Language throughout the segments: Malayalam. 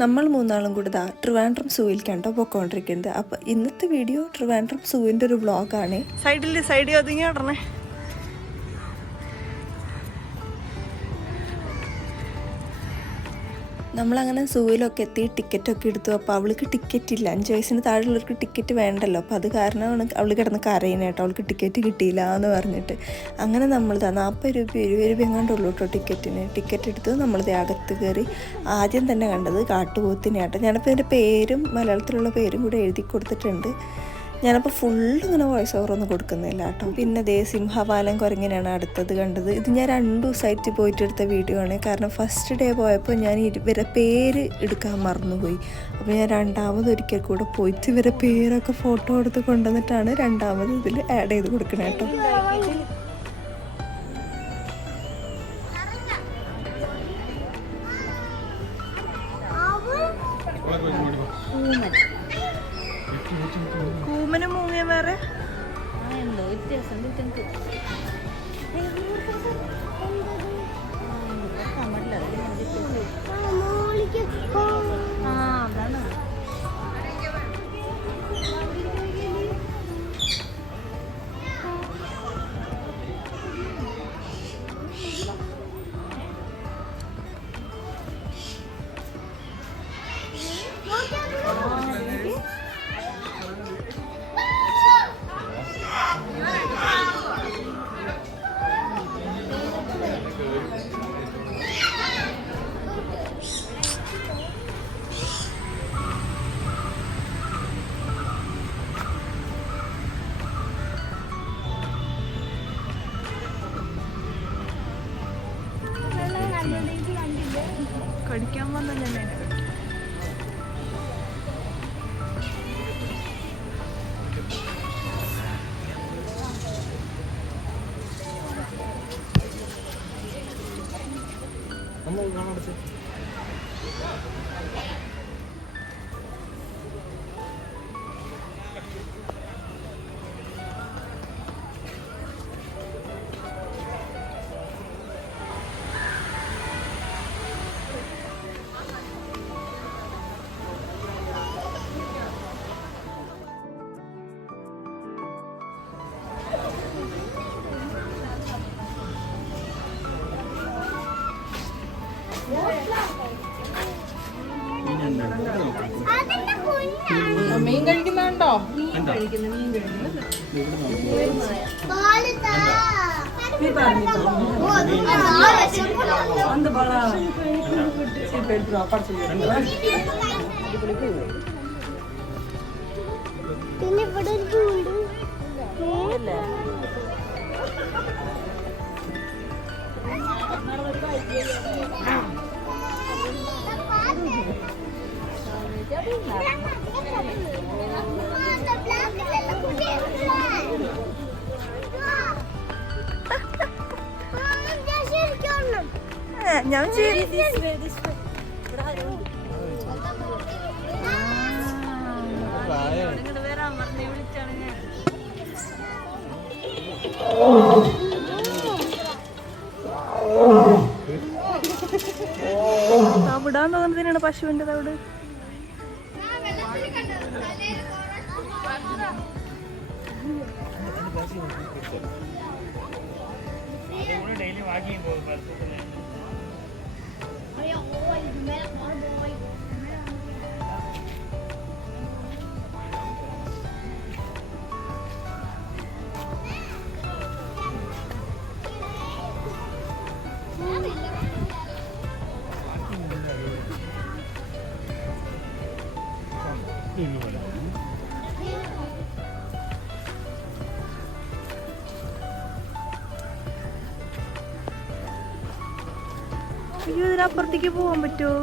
നമ്മൾ മൂന്നാളും കൂടെ ട്രിവാൻഡ്രം സൂവിലേക്കാണ് പോയിക്കൊണ്ടിരിക്കുന്നത്. അപ്പോൾ ഇന്നത്തെ വീഡിയോ ട്രിവാൻഡ്രം സൂവിൻ്റെ ഒരു വ്ളോഗാണ്. സൈഡിൽ ഒതുങ്ങി ഇടണേ. നമ്മളങ്ങനെ സൂവിലൊക്കെ എത്തി ടിക്കറ്റൊക്കെ എടുത്തു. അപ്പോൾ അവൾക്ക് ടിക്കറ്റ് ഇല്ല, 5 വയസ്സിന് താഴെയുള്ളവർക്ക് ടിക്കറ്റ് വേണ്ടല്ലോ. അപ്പോൾ അത് കാരണമാണ് അവൾ കിടന്ന് കരയുന്നത് അവൾക്ക് ടിക്കറ്റ് കിട്ടിയില്ല എന്ന് പറഞ്ഞിട്ട്. അങ്ങനെ നമ്മൾ 40 രൂപ 20 രൂപ എങ്ങാണ്ടുള്ളൂ കേട്ടോ ടിക്കറ്റിന്. ടിക്കറ്റ് എടുത്ത് നമ്മൾ അകത്ത് കയറി. ആദ്യം തന്നെ കണ്ടത് കാട്ടുപോത്തിനെയാട്ടോ. ഞാനിപ്പോൾ ഇതിൻ്റെ പേരും മലയാളത്തിലുള്ള പേരും കൂടെ എഴുതി കൊടുത്തിട്ടുണ്ട്. ഞാനപ്പോൾ ഫുള്ള് ഇങ്ങനെ വോയിസ് ഓവറൊന്നും കൊടുക്കുന്നില്ല കേട്ടോ. പിന്നെ സിംഹവാലൻ കുരങ്ങനെയാണ് അടുത്തത് കണ്ടത്. ഇത് ഞാൻ 2 ദിവസമായിട്ട് പോയിട്ടെടുത്ത വീഡിയോ ആണ്. കാരണം ഫസ്റ്റ് ഡേ പോയപ്പോൾ ഞാൻ ഇവരെ പേര് എടുക്കാൻ മറന്നുപോയി. അപ്പോൾ ഞാൻ രണ്ടാമതൊരിക്കൽ കൂടെ പോയിട്ട് ഇവരെ പേരൊക്കെ ഫോട്ടോ എടുത്ത് കൊണ്ടുവന്നിട്ടാണ് രണ്ടാമത് ഇതിൽ ആഡ് ചെയ്ത് കൊടുക്കണേ കേട്ടോ. കൂമനും മൂങ്ങയും വേറെ എന്തോ വ്യത്യാസം അതാണ്. കടിക്കാൻ വന്നല്ലേ മീൻ കഴിക്കുന്നുണ്ടോ? പിന്നെ ഇവിടെ ഒരു ചൂട് ഞാൻ വിടാൻ തോന്നുന്നതിനാണ് പശുവിൻ്റെ തവിട്. അയ്യോ, ഇതിനപ്പുറത്തേക്ക് പോവാൻ പറ്റുമോ?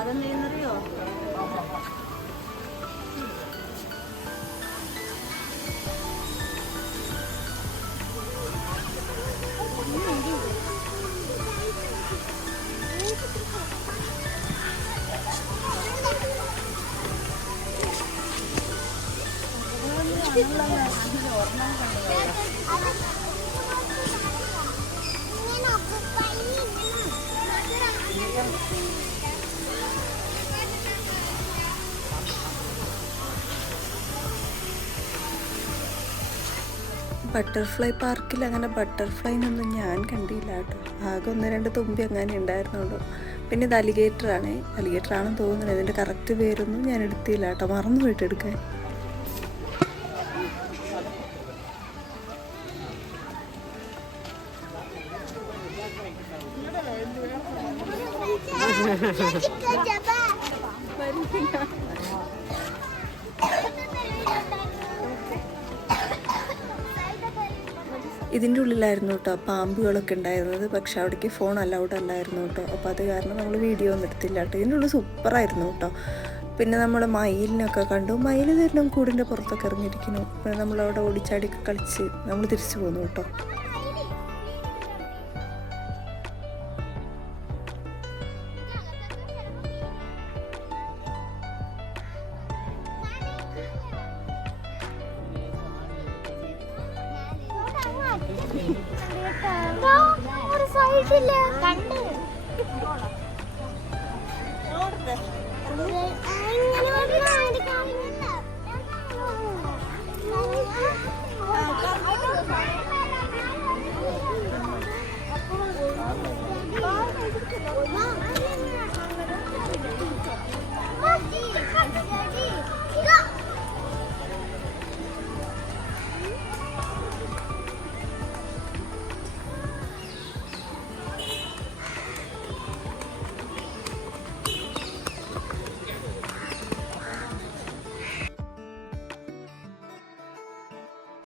അതെന്തെന്നറിയോ? ബട്ടർഫ്ലൈ പാർക്കിൽ അങ്ങനെ ബട്ടർഫ്ലൈനൊന്നും ഞാൻ കണ്ടില്ല കേട്ടോ. ആകെ 1-2 തുമ്പി അങ്ങനെ ഉണ്ടായിരുന്നുള്ളൂ. പിന്നെ ഇത് അലിഗേറ്ററാണ്. അലിഗേറ്ററാണെന്ന് തോന്നുന്നത്. ഇതിൻ്റെ കറക്റ്റ് പേരൊന്നും ഞാൻ എടുത്തില്ല കേട്ടോ, മറന്നു പോയിട്ട് എടുക്കാൻ. ഇതിൻ്റെ ഉള്ളിലായിരുന്നു കേട്ടോ പാമ്പുകളൊക്കെ ഉണ്ടായിരുന്നത്. പക്ഷെ അവിടേക്ക് ഫോൺ അലൗഡ് അല്ലായിരുന്നു കേട്ടോ. അപ്പോൾ അത് കാരണം നമ്മൾ വീഡിയോ ഒന്നും എടുത്തില്ല കേട്ടോ. ഇതിൻ്റെ ഉള്ളിൽ സൂപ്പറായിരുന്നു കേട്ടോ. പിന്നെ നമ്മൾ മയിലിനൊക്കെ കണ്ടു. മയിൽ തരണം കൂടിൻ്റെ പുറത്തൊക്കെ ഇറങ്ങിയിരിക്കുന്നു. പിന്നെ നമ്മളവിടെ ഓടിച്ചാടിയൊക്കെ കളിച്ച് നമ്മൾ തിരിച്ചു പോന്നു കേട്ടോ. കണ്ട്